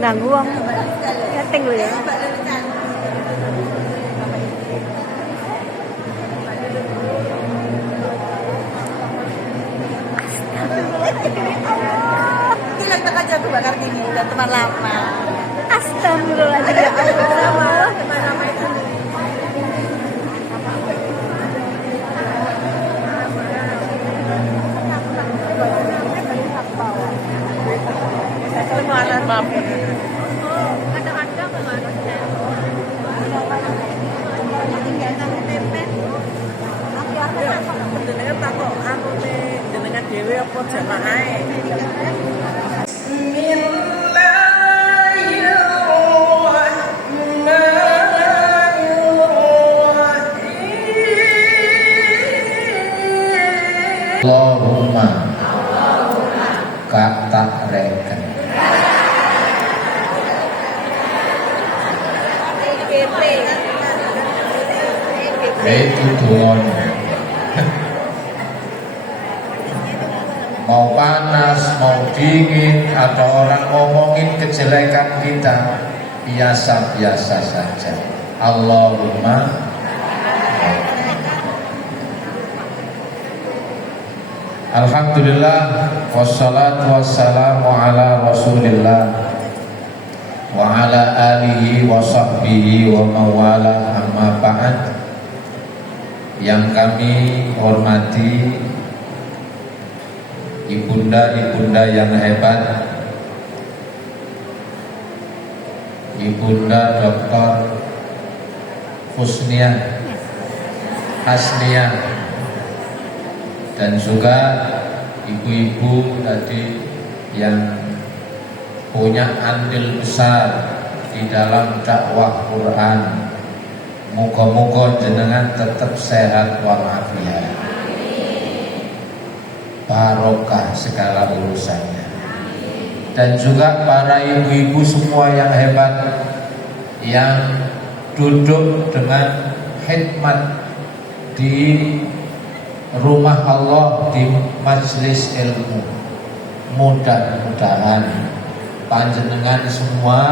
ganggu wong. Ngeting lho ya. Hilang tak aja tuh bakar ini udah teman lama. Astagfirullahaladzim ya Allah. Teman lama itu. Maaf. Jenengan takok aku jenengan dhewe apa jamaah. Allahumma kata reken itu doanya mau panas mau dingin ada orang ngomongin kejelekan kita biasa-biasa saja. Allahumma alhamdulillah wassalatu wassalamu ala rasulillah wa ala alihi wa sahbihi wa mawala amma ba'd. Yang kami hormati ibunda-ibunda yang hebat, Ibunda Dr. Husnia Hasnia dan juga ibu-ibu tadi yang punya andil besar di dalam dakwah Quran. Moga-moga jenengan tetap sehat walafiat, barokah segala urusannya. Dan juga para ibu-ibu semua yang hebat yang duduk dengan khidmat di rumah Allah, di majelis ilmu. Mudah-mudahan panjenengan semua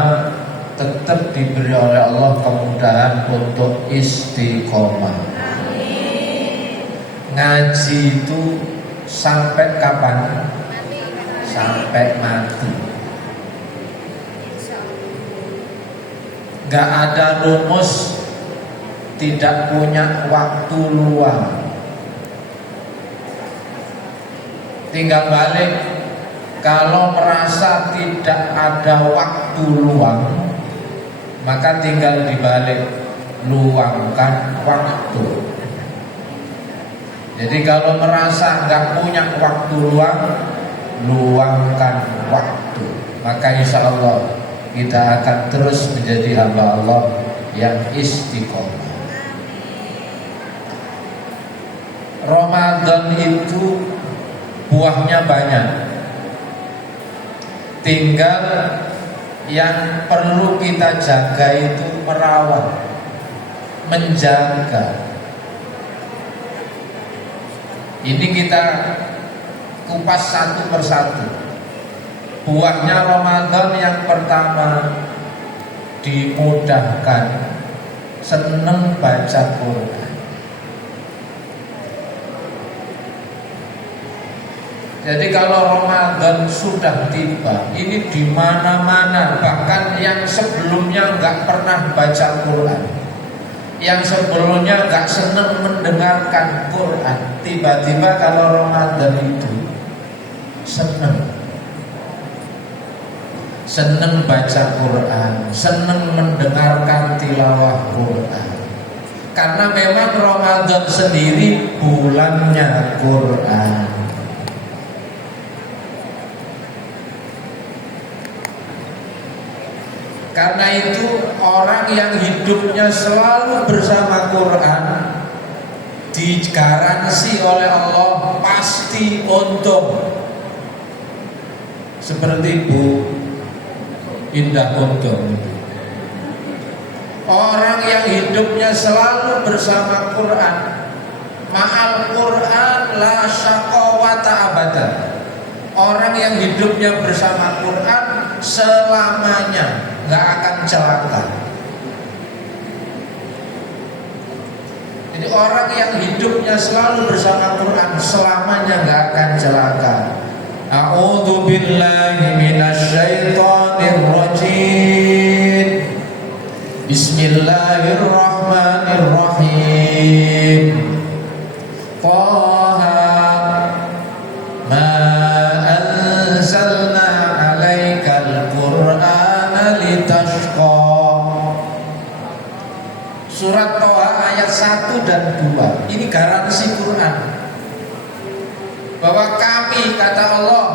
tetap diberi oleh Allah kemudahan untuk istiqomah. Ngaji itu sampai kapan? Sampai mati. Gak ada rumus tidak punya waktu luang. Tinggal balik. Kalau merasa tidak ada waktu luang, maka tinggal dibalik, luangkan waktu. Jadi kalau merasa nggak punya waktu luang, luangkan waktu. Maka insya Allah kita akan terus menjadi hamba Allah yang istiqomah. Ramadan itu buahnya banyak. Tinggal yang perlu kita jaga itu merawat, menjaga. Ini kita kupas satu persatu. Buahnya Ramadan yang pertama, dimudahkan, seneng baca Quran. Jadi kalau Ramadan sudah tiba, ini di mana-mana, bahkan yang sebelumnya nggak pernah baca Quran, yang sebelumnya nggak senang mendengarkan Quran, tiba-tiba kalau Ramadan itu senang baca Quran, senang mendengarkan tilawah Quran. Karena memang Ramadan sendiri bulannya Quran. Karena itu orang yang hidupnya selalu bersama Quran digaransi oleh Allah pasti untung. Seperti Bu Indah Untung. Orang yang hidupnya selalu bersama Quran, ma'al Quran la syaqawata abadan. Orang yang hidupnya bersama Quran selamanya nggak akan celaka. Jadi orang yang hidupnya selalu bersama Quran selamanya nggak akan celaka. A'udzu billahi minasyaitonir rajim. Bismillahirrahmanirrahim. Taha ma anzalna 'alaikal Qur'ana litashqa. Surat Toha ayat 1 dan 2. Ini garansi Quran bahwa kami, kata Allah,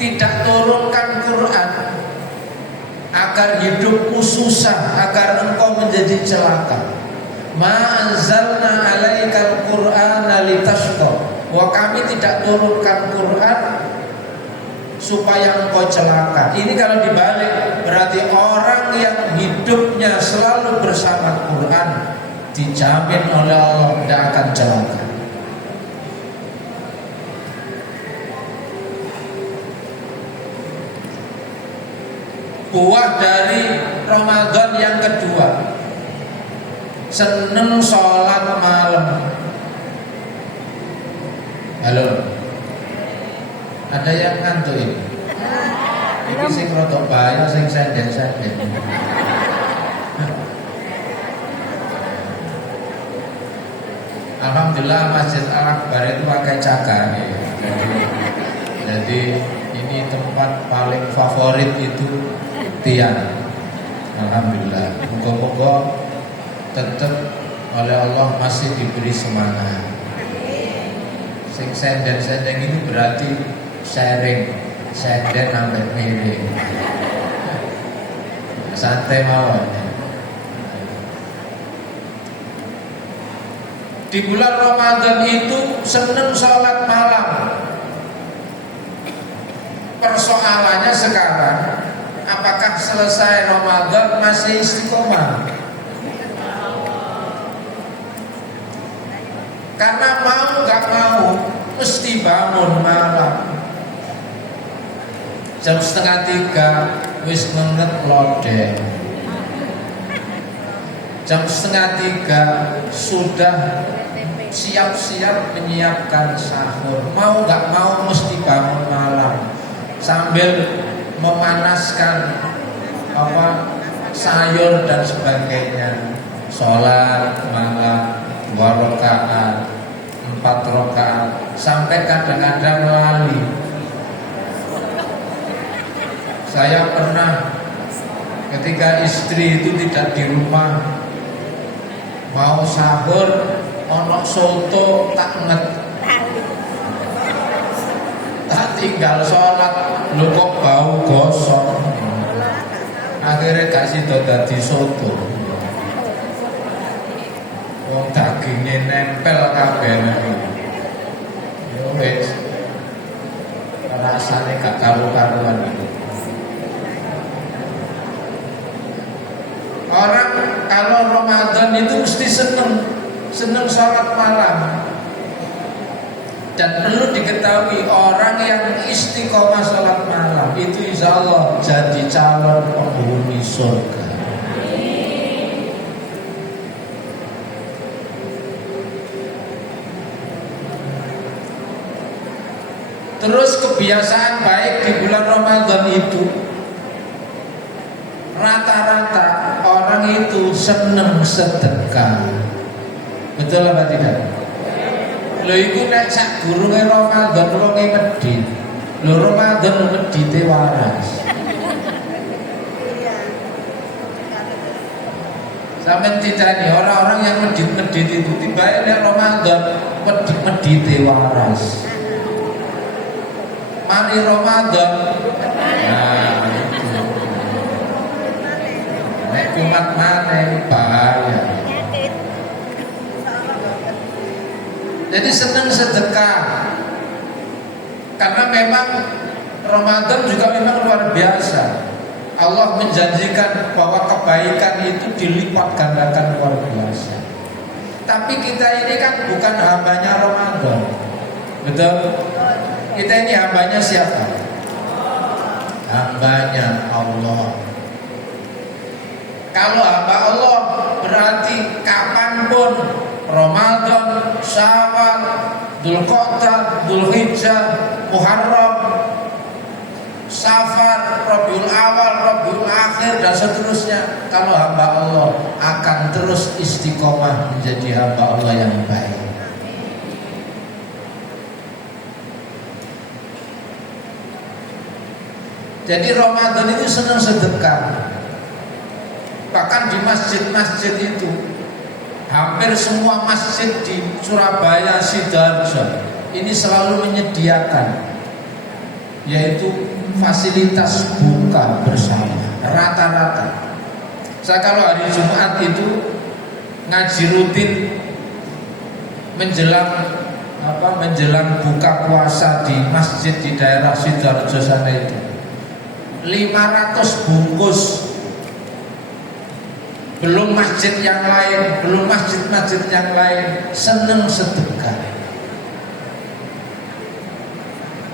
tidak turunkan Quran agar hidupmu susah, agar engkau menjadi celaka. Ma anzalna 'alaikal Qur'ana litashqa. Bahwa kami tidak turunkan Quran supaya engkau celaka. Ini kalau dibalik berarti orang yang hidupnya selalu bersama Quran dijamin oleh Allah tidak akan celaka. Buah dari Ramadan yang kedua, seneng sholat malam. Halo, ada yang ngantuk ini? Ini sing rodok bahaya, sing senden-senden. Alhamdulillah Masjid Al-Akbar itu pakai cagar ya. Jadi ini tempat paling favorit itu tiang. Alhamdulillah. Moga-moga tetap oleh Allah masih diberi semangat. Sing senden-senden ini berarti sharing, senden sampai miring. Santai mawon. Di bulan Ramadan itu seneng sholat malam. Persoalannya sekarang, apakah selesai Ramadan masih istiqomah? Karena mau gak mau mesti bangun malam. Jam 2:30 wis ngenget lodeh. Jam 2:30 sudah siap-siap menyiapkan sahur. Mau gak mau mesti bangun malam sambil memanaskan sayur dan sebagainya. Sholat malam 2 rakaat, 4 rakaat, sampai kadang-kadang lali. Saya pernah ketika istri itu tidak di rumah, mau sahur, ono soto tak nget, tak tinggal sholat, lu kok bau gosong. Akhirnya kasih dadi soto. Wong dagingnya nempel kabeh niku. Yo wis. Rasane gak karu-karuan itu. Orang kalau Ramadan itu mesti seneng sholat malam. Dan perlu diketahui orang yang istiqomah sholat malam itu insya Allah jadi calon penghuni surga. Terus kebiasaan baik di bulan Ramadan itu rata-rata orang itu seneng sedekah. Betul apa tidak? Lho iku nek sak durunge Ramadan wonge medhit. Lho Ramadan medhite waras. Sampeyan titani orang-orang yang medhit-medhit itu tibae nek Ramadan medhit-medhite waras. Mari Ramadan, nah, nek kumat maneh bahaya. Jadi senang sedekah, karena memang Ramadan juga memang luar biasa. Allah menjanjikan bahwa kebaikan itu dilipat gandakan luar biasa. Tapi kita ini kan bukan hambanya Ramadan, betul? Kita ini hambanya siapa? Hambanya Allah. Kalau hamba Allah berarti kapanpun Ramadan, Syawal, Dzulqa'dah, Dzulhijjah, Muharram, Safar, Rabiul Awal, Rabiul Akhir dan seterusnya, kalau hamba Allah akan terus istiqomah menjadi hamba Allah yang baik. Jadi Ramadan itu senang sedekah. Bahkan di masjid-masjid itu, hampir semua masjid di Surabaya, Sidoarjo ini selalu menyediakan, yaitu fasilitas buka bersama rata-rata. Saya kalau hari Jumat itu ngaji rutin menjelang buka puasa di masjid di daerah Sidoarjo sana itu 500 bungkus. Belum masjid yang lain, belum masjid-masjid yang lain senang sedekah.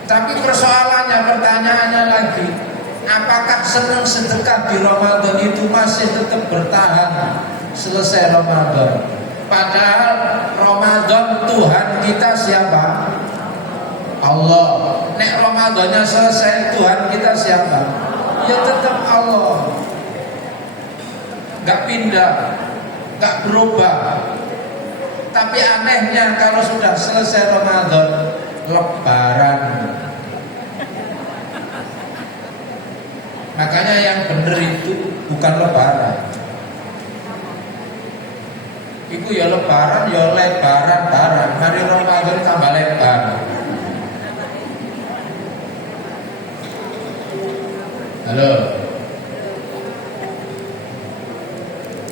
Tapi persoalannya, pertanyaannya lagi, apakah senang sedekah di Ramadan itu masih tetap bertahan selesai Ramadan? Padahal Ramadan Tuhan kita siapa? Allah. Nek Ramadannya selesai, Tuhan kita siapa? Ya tetap Allah. Gak pindah, gak berubah. Tapi anehnya kalau sudah selesai Ramadan, Lebaran. Makanya yang benar itu bukan Lebaran. Itu ya Lebaran, ya lebaran barang. Hari Ramadan tambah lebar. Halo.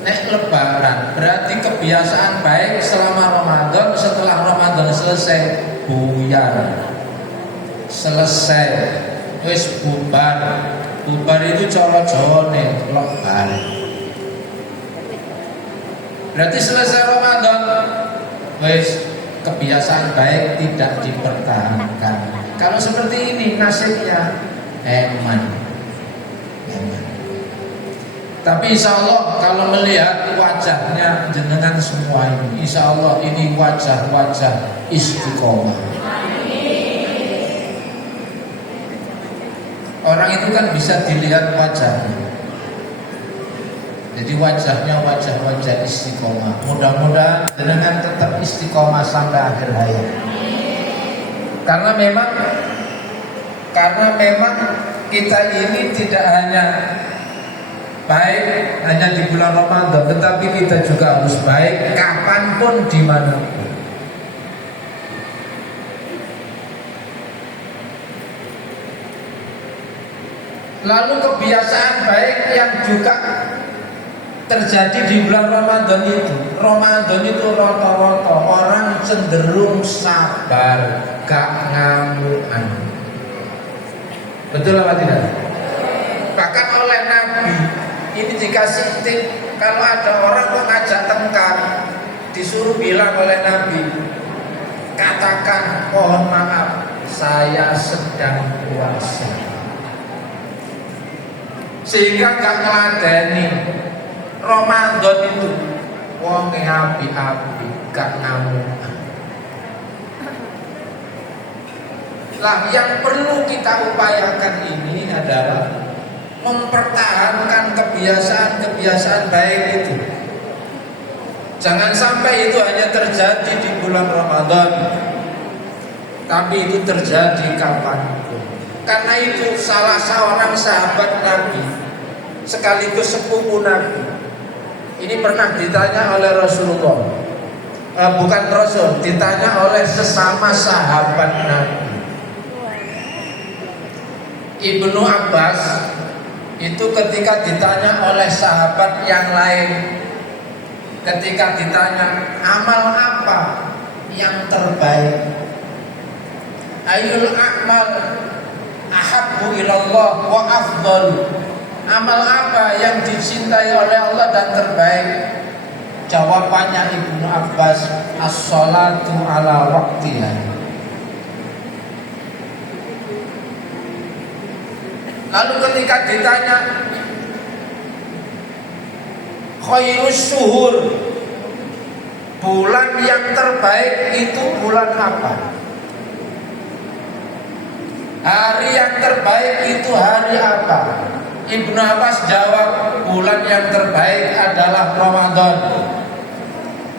Nek Lebaran berarti kebiasaan baik selama Ramadan, setelah Ramadan selesai buyar, selesai wis bubar. Bubar itu cara Jawane Lebaran. Berarti selesai Ramadan wis kebiasaan baik tidak dipertahankan. Kalau seperti ini nasibnya eman. Tapi insya Allah kalau melihat wajahnya jenengan semua ini, insya Allah ini wajah-wajah istiqomah. Orang itu kan bisa dilihat wajahnya. Jadi wajahnya wajah-wajah istiqomah. Mudah-mudahan jenengan tetap istiqomah sampai akhir hayat. Karena memang kita ini tidak hanya baik hanya di bulan Ramadan, tetapi kita juga harus baik kapanpun, dimanapun. Lalu kebiasaan baik yang juga terjadi di bulan Ramadan itu rata-rata orang cenderung sabar, gak ngamuan. Betul apa tidak? Bahkan oleh Nabi ini dikasih tip, kalau ada orang mengajak tengkar, disuruh bilang oleh Nabi, katakan mohon maaf, saya sedang puasa. Sehingga gak ngeladeni. Ramadan itu wonge api-api, gak ngamukan. Lah yang perlu kita upayakan ini adalah mempertahankan kebiasaan-kebiasaan baik itu. Jangan sampai itu hanya terjadi di bulan Ramadan, tapi itu terjadi kapanpun. Karena itu salah seorang sahabat Nabi, sekaligus sepupu Nabi, ini pernah ditanya oleh Rasulullah, bukan Rasul, ditanya oleh sesama sahabat Nabi. Ibnu Abbas itu ketika ditanya oleh sahabat yang lain, ketika ditanya amal apa yang terbaik, ayul a'mal ahabbu ilallah wa afdal, amal apa yang dicintai oleh Allah dan terbaik? Jawabannya Ibnu Abbas, as-salatu ala waqtiha. Lalu ketika ditanya khairus syuhur, bulan yang terbaik itu bulan apa? Hari yang terbaik itu hari apa? Ibnu Abbas jawab, bulan yang terbaik adalah Ramadan.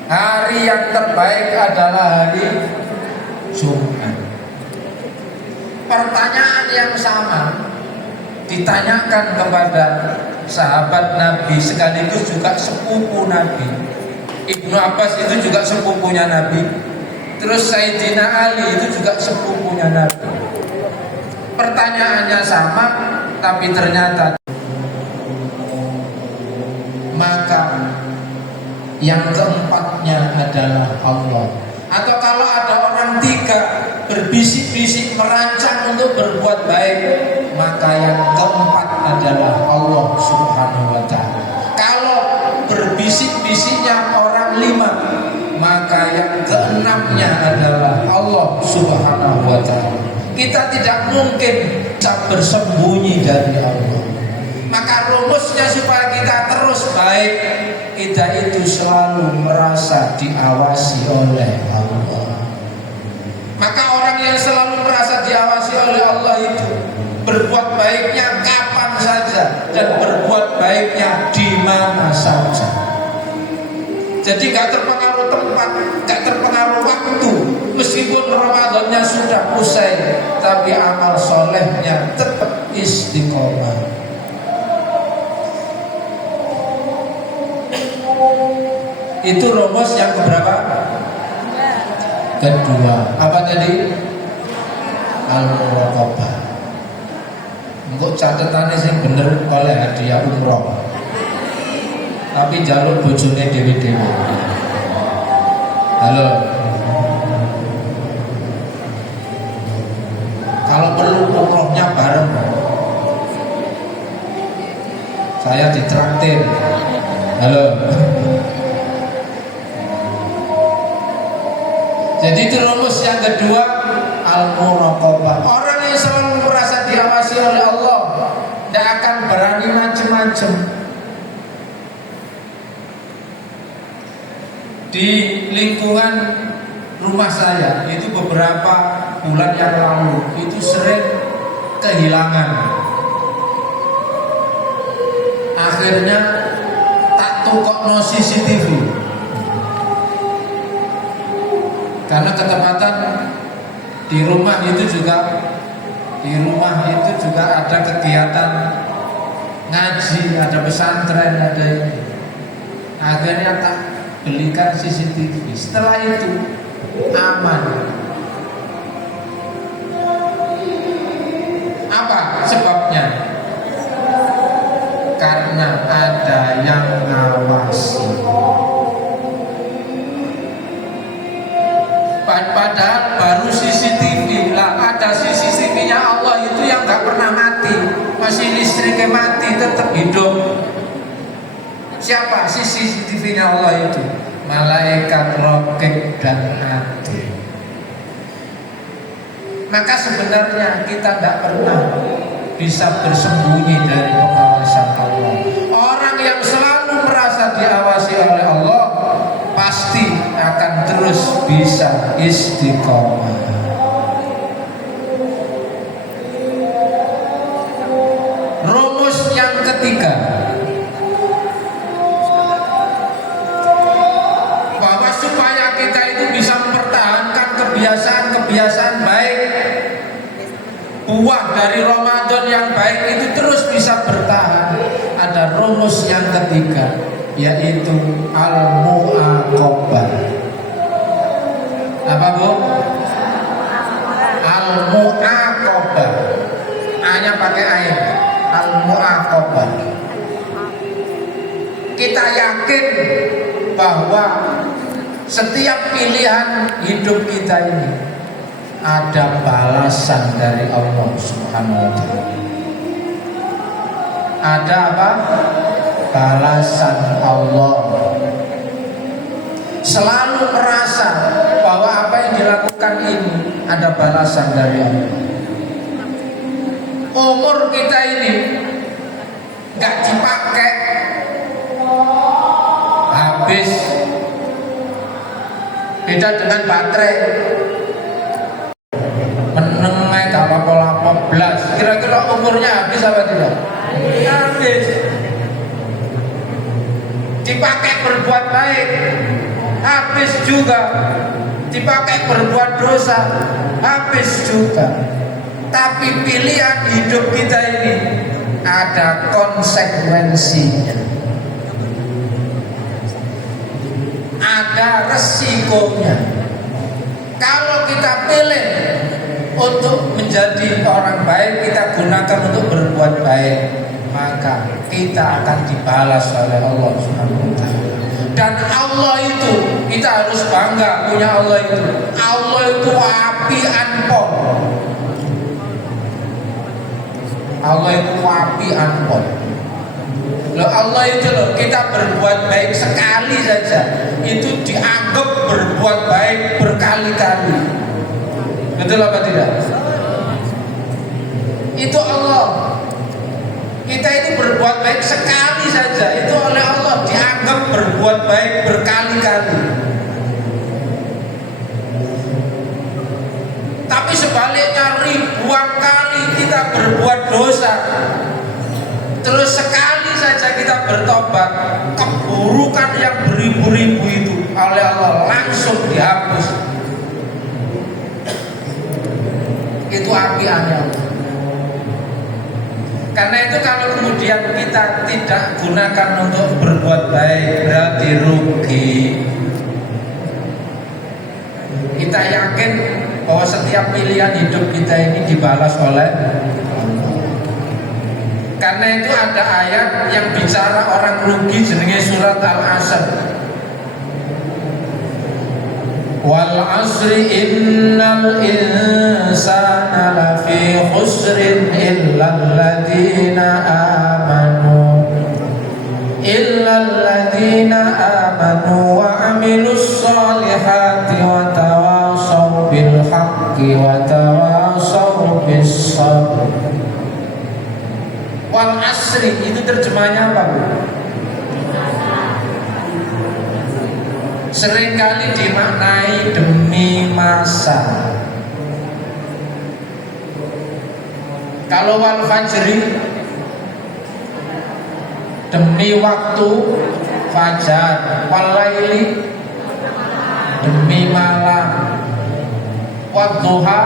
Hari yang terbaik adalah hari Jumat. Pertanyaan yang sama ditanyakan kepada sahabat Nabi sekaligus juga sepupu Nabi. Ibnu Abbas itu juga sepupunya Nabi. Terus Sayyidina Ali itu juga sepupunya Nabi. Pertanyaannya sama, tapi ternyata maka yang keempatnya adalah Allah. Atau kalau ada orang tiga berbisik-bisik merancang untuk berbuat baik, maka yang keempat adalah Allah Subhanahu wa ta'ala. Kalau berbisik-bisiknya orang lima, maka yang keenamnya adalah Allah Subhanahu wa ta'ala. Kita tidak mungkin bisa bersembunyi dari Allah. Maka rumusnya supaya kita terus baik, kita itu selalu merasa diawasi oleh Allah. Maka orang yang selalu merasa diawasi oleh Allah itu berbuat baiknya kapan saja dan berbuat baiknya di mana saja. Jadi gak terpengaruh tempat, gak terpengaruh waktu. Meskipun Ramadannya sudah usai, tapi amal solehnya tetap istiqomah. Itu rumus yang keberapa? Kedua. Apa tadi? Al-Muraqabah. Untuk catatannya sing bener oleh hadiah umroh. Tapi jalur bojone dewe-dewe. Halo. Kalau perlu umrohnya bareng. Saya ditraktir. Halo. Jadi itu rumus yang kedua, al-muraqabah. Orang yang selalu merasa diawasi oleh Allah tidak akan berani macam-macam. Di lingkungan rumah saya itu beberapa bulan yang lalu itu sering kehilangan. Akhirnya tak tukokno CCTV. Karena ketepatan di rumah itu juga ada kegiatan ngaji, ada pesantren, ada ini. Akhirnya tak belikan CCTV. Setelah itu aman. Apa sebabnya? Karena ada yang ngawasi. Padahal baru CCTV lah, ada CCTV-nya Allah itu yang gak pernah mati, masih listriknya mati tetap hidup. Siapa CCTV-nya Allah itu? Malaikat, raqib dan atid. Maka sebenarnya kita tidak pernah bisa bersembunyi dari pengawasan Allah. Orang yang selalu merasa diawasi oleh Allah pasti akan terus bisa istiqomah. Rumus yang ketiga, bahwa supaya kita itu bisa mempertahankan kebiasaan-kebiasaan baik, buah dari Ramadan yang baik itu terus bisa bertahan. Ada rumus yang ketiga, yaitu al-mu'aqabah. Apa Bu? Al-mu'aqabah. A-nya pakai air. Al-mu'aqabah. Kita yakin bahwa setiap pilihan hidup kita ini ada balasan dari Allah Subhanahu wa ta'ala. Ada apa? Balasan Allah. Selalu merasa bahwa apa yang dilakukan ini ada balasan dari Allah. umur kita ini nggak dipakai habis. Beda dengan baterai, menengah kalau lapo belas, kira-kira umurnya habis apa tidak? Habis. Dipakai berbuat baik, habis juga. Dipakai berbuat dosa, habis juga. Tapi pilihan hidup kita ini ada konsekuensinya, ada resikonya. Kalau kita pilih untuk menjadi orang baik, kita gunakan untuk berbuat baik, maka kita akan dibalas oleh Allah Subhanahu wa taala. Dan Allah itu, kita harus bangga punya Allah itu. Allah itu api anpon. Allah itu api anpon. Loh, Allah itu loh, kita berbuat baik sekali saja itu dianggap berbuat baik berkali-kali. Betul apa tidak? Itu Allah. Kita ini berbuat baik sekali saja itu oleh Allah dianggap berbuat baik berkali-kali. Tapi sebaliknya ribuan kali kita berbuat dosa, terus sekali saja kita bertobat, keburukan yang beribu-ribu itu oleh Allah langsung dihapus. Itu api Allah. Karena itu kalau kemudian kita tidak gunakan untuk berbuat baik, berarti rugi. Kita yakin bahwa setiap pilihan hidup kita ini dibalas oleh Allah. Karena itu ada ayat yang bicara orang rugi, jenenge surat Al-Asr. Wal asri innal insana lafi khusrin illal ladina amanu wa amilus solihati wa tawasaw bil haqqi wa tawasaw bis sabr. Wal asri itu terjemahnya apa, Bu? Seringkali dimaknai demi masa. Kalau wal fajri demi waktu fajar, wal laili demi malam, wal duha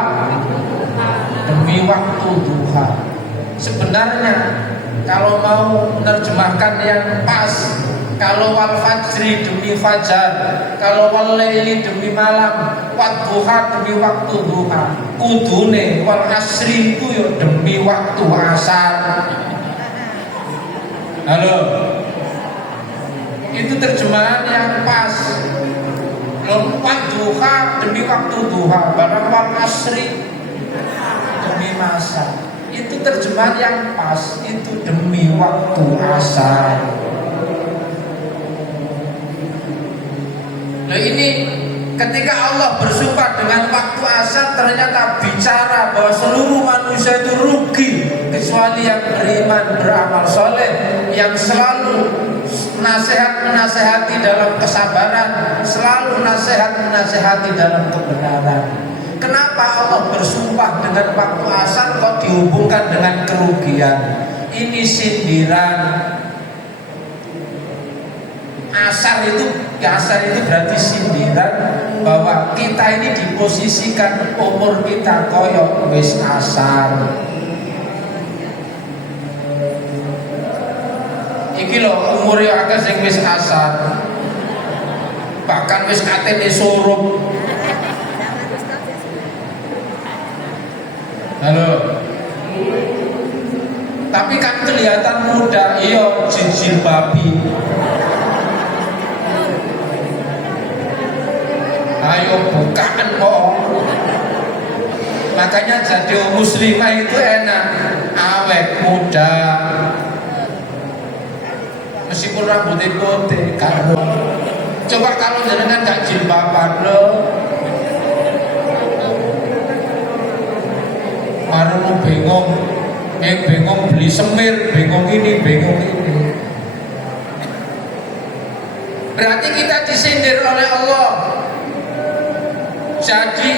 demi waktu duha. Sebenarnya kalau mau menerjemahkan yang pas, kalau wal fajri demi fajar, kalau wal laili demi malam, wal duha demi waktu duha. Kudune wal asri itu ya demi waktu asar. Halo, itu terjemahan yang pas. Wal duha demi waktu duha, barang wal asri demi masa. Itu terjemahan yang pas, itu demi waktu asar. Nah ini ketika Allah bersumpah dengan waktu asar, ternyata bicara bahwa seluruh manusia itu rugi kecuali yang beriman, beramal soleh, yang selalu menasehati dalam kesabaran, selalu menasehati dalam kebenaran. Kenapa Allah bersumpah dengan waktu asar kok dihubungkan dengan kerugian? Ini sindiran. Asar itu berarti sindiran bahwa kita ini diposisikan umur kita koyok wis asar. Iki lho umurnya agak sing wis asar, bahkan wis katene surup. Halo. Tapi kan kelihatan muda, iya jijil babi. Ayo bukaan kok. Makanya jadi muslimah itu enak, awet muda. Meskipun rambutnya putih, karo. Coba kalau jenengan gak jilbaban lo, baru bingung bengong beli semir, bengong ini, bengong ini. Berarti kita disindir oleh Allah. Jadi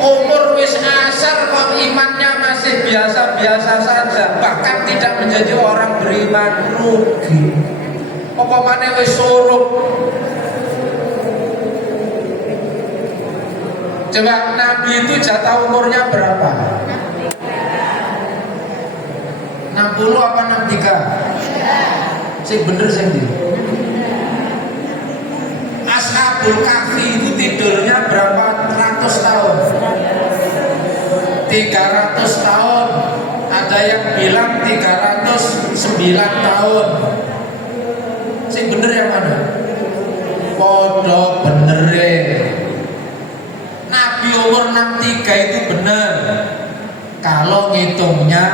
umur wis asar kok imannya masih biasa-biasa saja, bahkan tidak menjadi orang beriman, rugi. Apa maneh wis suruh. Coba Nabi itu jatah umurnya berapa? 60 apa 63? Sing bener sing ndi? Ashabul Kahfi itu tidurnya berapa ratus tahun? 300 tahun. Ada yang bilang 309 tahun. Sing bener yang mana? Podo benere. Nabi umur 63 itu benar. Kalau ngitungnya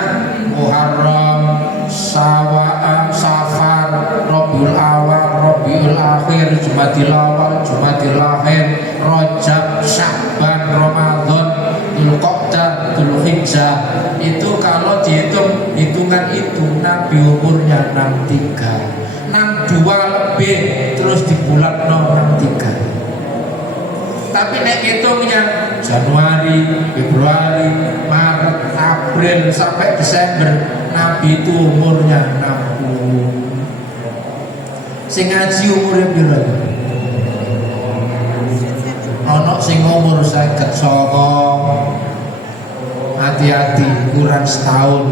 Muharram, Syawal, Safar, Rabiul Awal, Rabiul Akhir, Jumadil Awal, Jumadil Akhir, Rajab, Sya'ban, Ramadan, Dzulqa'dah, Dzulhijjah, itu kalau dihitung hitungan itu Nabi umurnya 63, 62 lebih, terus di bulan 63. Tapi nek hitungnya Januari, Februari, Maret, April sampai Desember, Nabi itu umurnya 60. Sing ngaji umurnya piro? Ono sing umur 59. Hati-hati, kurang setahun.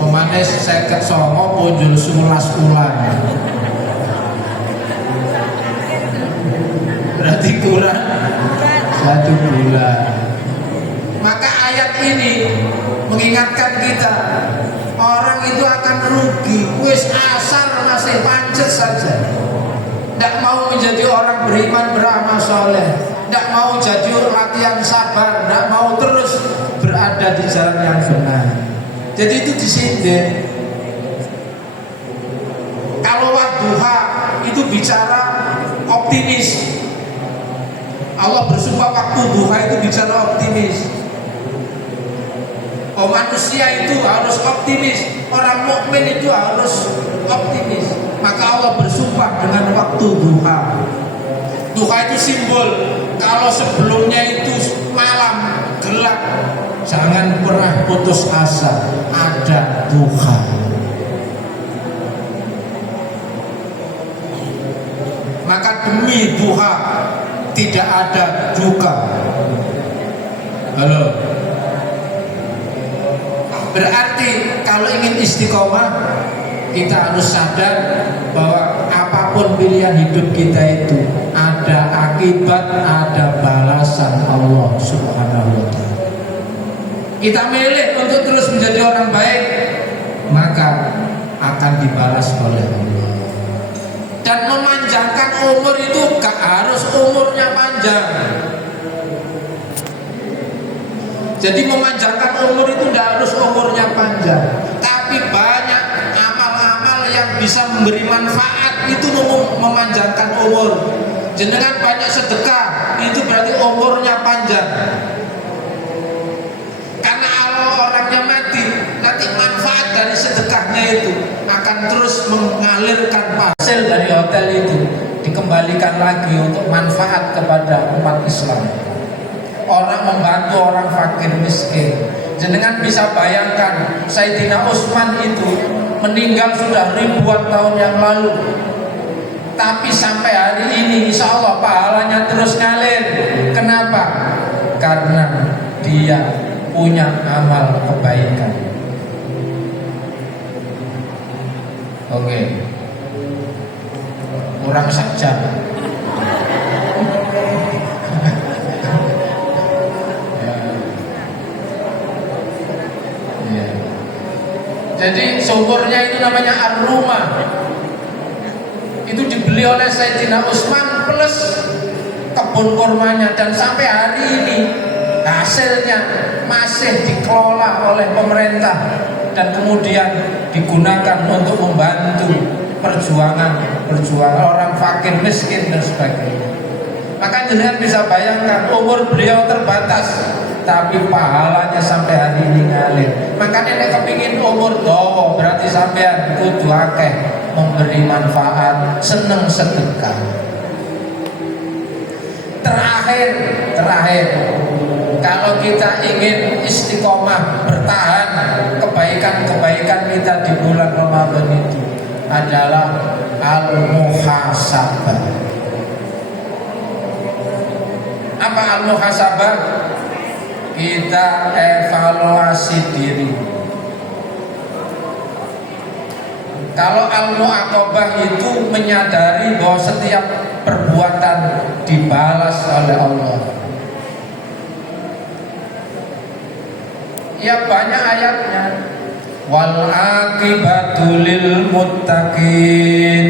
Pemane 59 punjul 11 bulan. Berarti kurang 1 bulan. Maka ayat ini mengingatkan kita, orang itu akan rugi. Wis asar masih pancet saja, tidak mau menjadi orang beriman beramal soleh, tidak mau jadi latihan sabar, tidak mau terus berada di jalan yang benar. Jadi itu disindir. Kalau wadduha itu bicara optimis. Allah bersumpah waktu duha itu bicara optimis. Oh, manusia itu harus optimis, orang mukmin itu harus optimis. Maka Allah bersumpah dengan waktu duha. Duha itu simbol kalau sebelumnya itu malam gelap, jangan pernah putus asa, ada duha. Maka demi duha tidak ada duka. Halo. Berarti kalau ingin istiqomah, kita harus sadar bahwa apapun pilihan hidup kita itu ada akibat, ada balasan Allah Subhanahu wa ta'ala. Kita milih untuk terus menjadi orang baik, maka akan dibalas oleh Allah. Dan memanjangkan umur itu gak harus umurnya panjang. Jadi memanjangkan umur itu tidak harus umurnya panjang, tapi banyak amal-amal yang bisa memberi manfaat itu memanjangkan umur. Jenengan banyak sedekah, itu berarti umurnya panjang. Karena kalau orangnya mati, nanti manfaat dari sedekahnya itu akan terus mengalirkan hasil dari hotel itu dikembalikan lagi untuk manfaat kepada umat Islam. Orang membantu orang fakir miskin. Jenengan bisa bayangkan Sayyidina Utsman itu meninggal sudah ribuan tahun yang lalu, tapi sampai hari ini insya Allah pahalanya terus ngalir. Kenapa? Karena dia punya amal kebaikan. Oke, kurang saja. Jadi sumurnya itu namanya Ar-Rumah. Itu dibeli oleh Sayyidina Utsman plus kebun kurmanya, dan sampai hari ini hasilnya masih dikelola oleh pemerintah dan kemudian digunakan untuk membantu perjuangan orang fakir miskin dan sebagainya. Maka jenengan bisa bayangkan umur beliau terbatas, tapi pahalanya sampai hari ini ngalir. Makanya nek kepingin umur dawa, berarti sampean kudu akeh memberi manfaat, seneng sedekah. Terakhir, kalau kita ingin istiqomah bertahan kebaikan-kebaikan kita di bulan Ramadan itu adalah al-muhasabah. Apa al-muhasabah? Kita evaluasi diri. Kalau al-muaqabah itu menyadari bahwa setiap perbuatan dibalas oleh Allah. Ya banyak ayatnya. Wal aqibatu lil muttaqin.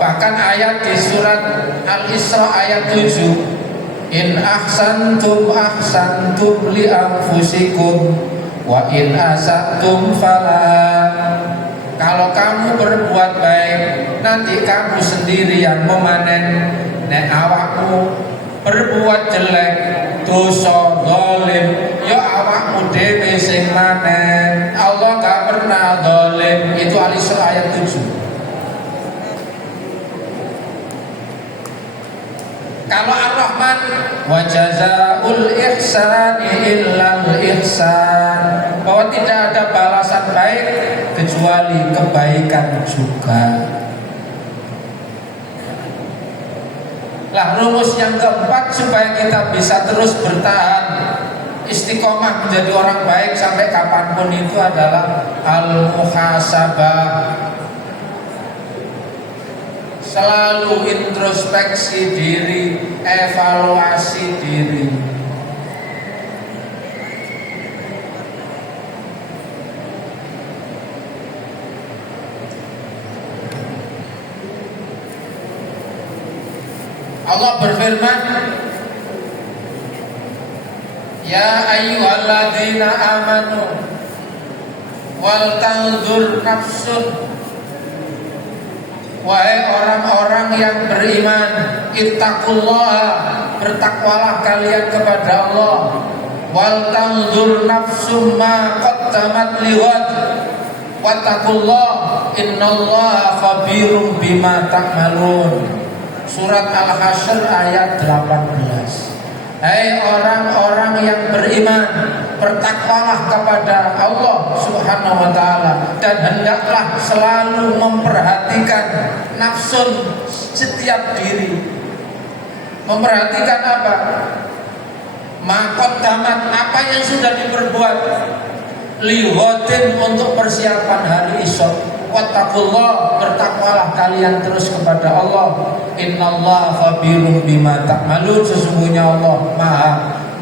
Bahkan ayat di surat Al-Isra ayat 7, in ahsantum ahsantum li anfusikum wa in asatum fala. Kalau kamu berbuat baik, nanti kamu sendiri yang memanen. Nek awakmu berbuat jelek, dosa zalim, ya awakmu dhewe sing manen. Allah gak pernah zalim. Itu Al-Isra ayat 7. Kalau Ar-Rahman, wa jazaa'ul ihsani illal ihsan, bahwa tidak ada balasan baik kecuali kebaikan juga. Lah rumus yang keempat supaya kita bisa terus bertahan istiqomah menjadi orang baik sampai kapanpun itu adalah al-muhasabah. Selalu introspeksi diri, evaluasi diri. Allah berfirman, ya ayyuhalladzina amanu wal tanzur nafsun. Wahai orang-orang yang beriman, ittaqullaha, bertakwalah kalian kepada Allah. Wal tanzur nafsum ma qaddamat liwad. Wattaqullaha innallaha khabirum bima ta'malun. Surat Al-Hasyr ayat 18. Hai orang-orang yang beriman, bertakwalah kepada Allah Subhanahu wa ta'ala, dan hendaklah selalu memperhatikan nafsun, setiap diri. Memperhatikan apa? Maqaddamat, apa yang sudah diperbuat, liwatin, untuk persiapan hari esok. Wattaqullah, bertakwalah kalian terus kepada Allah. Innallaha khabirum bima ta'malun, sesungguhnya Allah Maha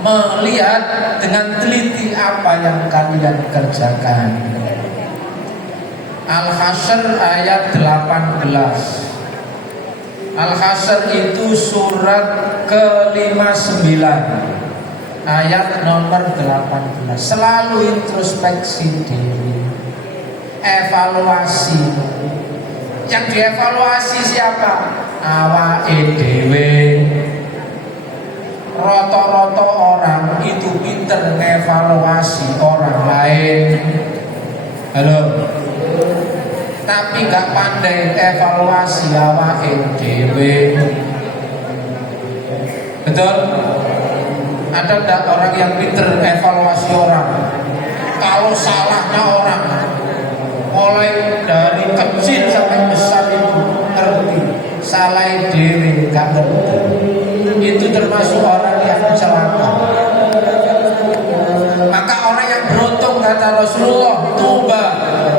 melihat dengan teliti apa yang kalian kerjakan. Al-Hasyr ayat 18. Al-Hasyr itu surat ke-59 ayat nomor 18. Selalu introspeksi diri, evaluasi. Yang dievaluasi siapa? Awake dhewe. Roto-roto orang itu pinter ngevaluasi orang lain. Halo. Tapi gak pandai evaluasi awake dhewe. Betul? Ada enggak orang yang pinter evaluasi orang? Kalau salahnya orang, mulai dari kecil sampai besar itu ngerti, salah diri gak ngerti, itu termasuk orang yang celaka. Maka orang yang beruntung, kata Rasulullah, tuba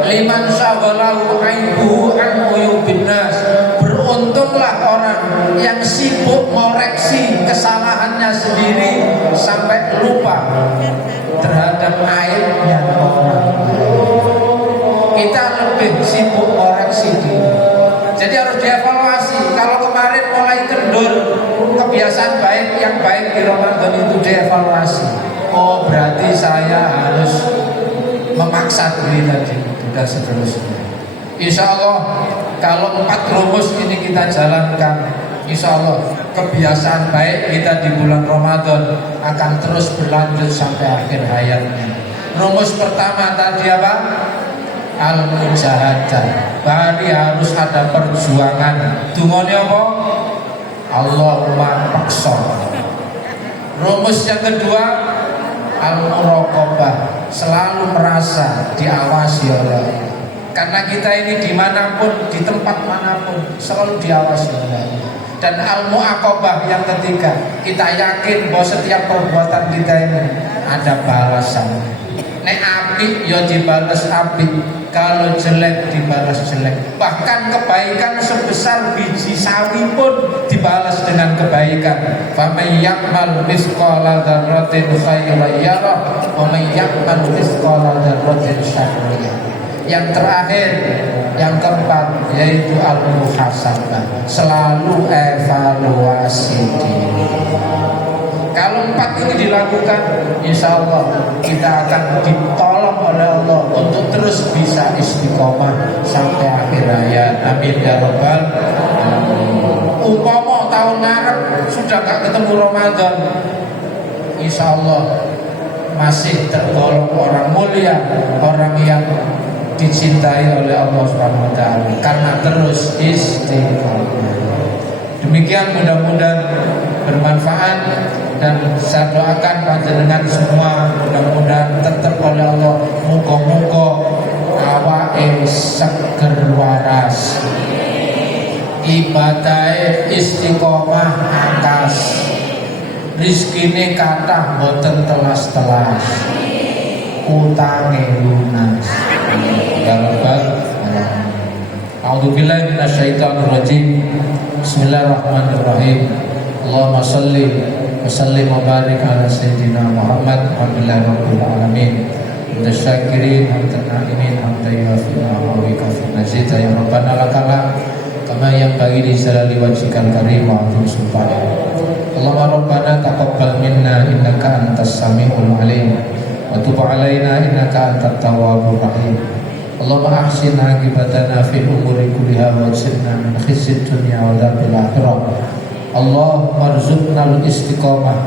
liman syaghalahu aibuhu an uyubin nas. Beruntunglah orang yang sibuk mengoreksi kesalahannya sendiri sampai lupa terhadap aibnya orang. Kita lebih sibuk koreksi diri. Jadi harus dievaluasi. Kalau kemarin mulai kendur, kebiasaan baik yang baik di Ramadan itu dievaluasi. Oh, berarti saya harus memaksa diri tadi, dan seterusnya. Insya Allah kalau 4 rumus ini kita jalankan, Insya Allah kebiasaan baik kita di bulan Ramadan akan terus berlanjut sampai akhir hayatnya. Rumus pertama tadi apa? Al-mujahadah. Berarti harus ada perjuangan. Dungone apa? Allahumma paksa. Rumus yang kedua, al-muraqabah. Selalu merasa diawasi oleh Allah. Karena kita ini dimanapun, di tempat manapun, selalu diawasi oleh Allah. Dan al-muaqabah yang ketiga, kita yakin bahwa setiap perbuatan kita ini ada balasan. Nek apik ya dibalas apik, kalau jelek dibalas jelek. Bahkan kebaikan sebesar biji sawi pun dibalas dengan kebaikan. Faman ya'mal mithqala dzarratin khairan yarah wa man ya'mal mithqala dzarratin syarran yarah. Yang terakhir, yang keempat, yaitu al-muhasabah. Selalu evaluasi diri. Kalau empat ini dilakukan, insya Allah kita akan ditolong oleh Allah untuk terus bisa istiqomah sampai akhir hayat. Amin ya rabbal alamin. Umpama tahun ngarep sudah gak ketemu Ramadan, insya Allah masih tergolong orang mulia, orang yang dicintai oleh Allah Subhanahu wa taala karena terus istiqomah. Demikian, mudah-mudahan bermanfaat dan saya doakan panjenengan semua mudah-mudahan tetap oleh Allah muga-muga awake seger waras, ibadahe istiqomah atas, rizkine kathah boten telas-telas, utange lunas. Ya Rabbal alamin. A'udzubillahi minasyaitonir rajim. Bismillahirrahmanirrahim. Allahumma shalli wa sallim wa barik ala sayyidina Muhammad alhamdulillahi rabbil alamin. Mutasyakirin hamdan na'imin hamdan yuafi'una wa yukafi mazid. Ya Rabbana lakala kama yang bagi di jalali wajhikal karim wa azim sultanik. Allahumma rabbana taqabbal minna innaka antas samiul alim wa tub alaina innaka antat tawwabur rahim. Allahumma ahsin aqibatana fil umuri kulliha wa ajirna min khizyid dunya wa adzabil akhirah. Allahumma rzuqnal istiqamah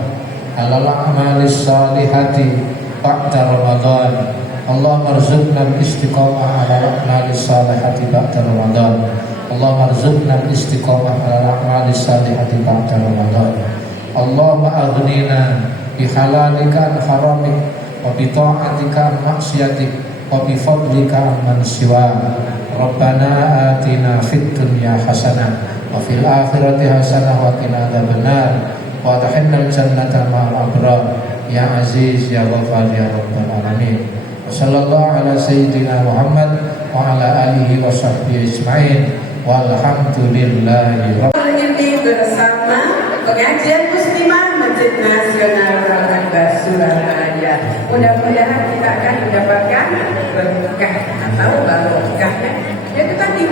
alal a'malis salihati ba'da Ramadan. Allahumma rzuqnal istiqamah alal a'malis salihati ba'da Ramadan. Allahumma rzuqnal istiqamah alal a'malis salihati ba'da Ramadan. Allahumma aghnina bihalalika an haramik wa bi ta'atika an maksiatik wa bi fadlika amman siwa. Rabbana atina fid dunya hasanah wa fil akhirati hasanah wa qina adzabannar wa adkhilnal jannata ma'al abrar ya aziz ya ghafar ya rabbal alamin. Wa sallallahu ala sayyidina Muhammad wa ala alihi wa sahbihi ajma'in walhamdulillahi rabbil Ini bersama pengajian muslimah Masjid Nasional Al-Akbar Surabaya. Mudah-mudahan kita akan mendapatkan berkah atau barokahnya. Itu tadi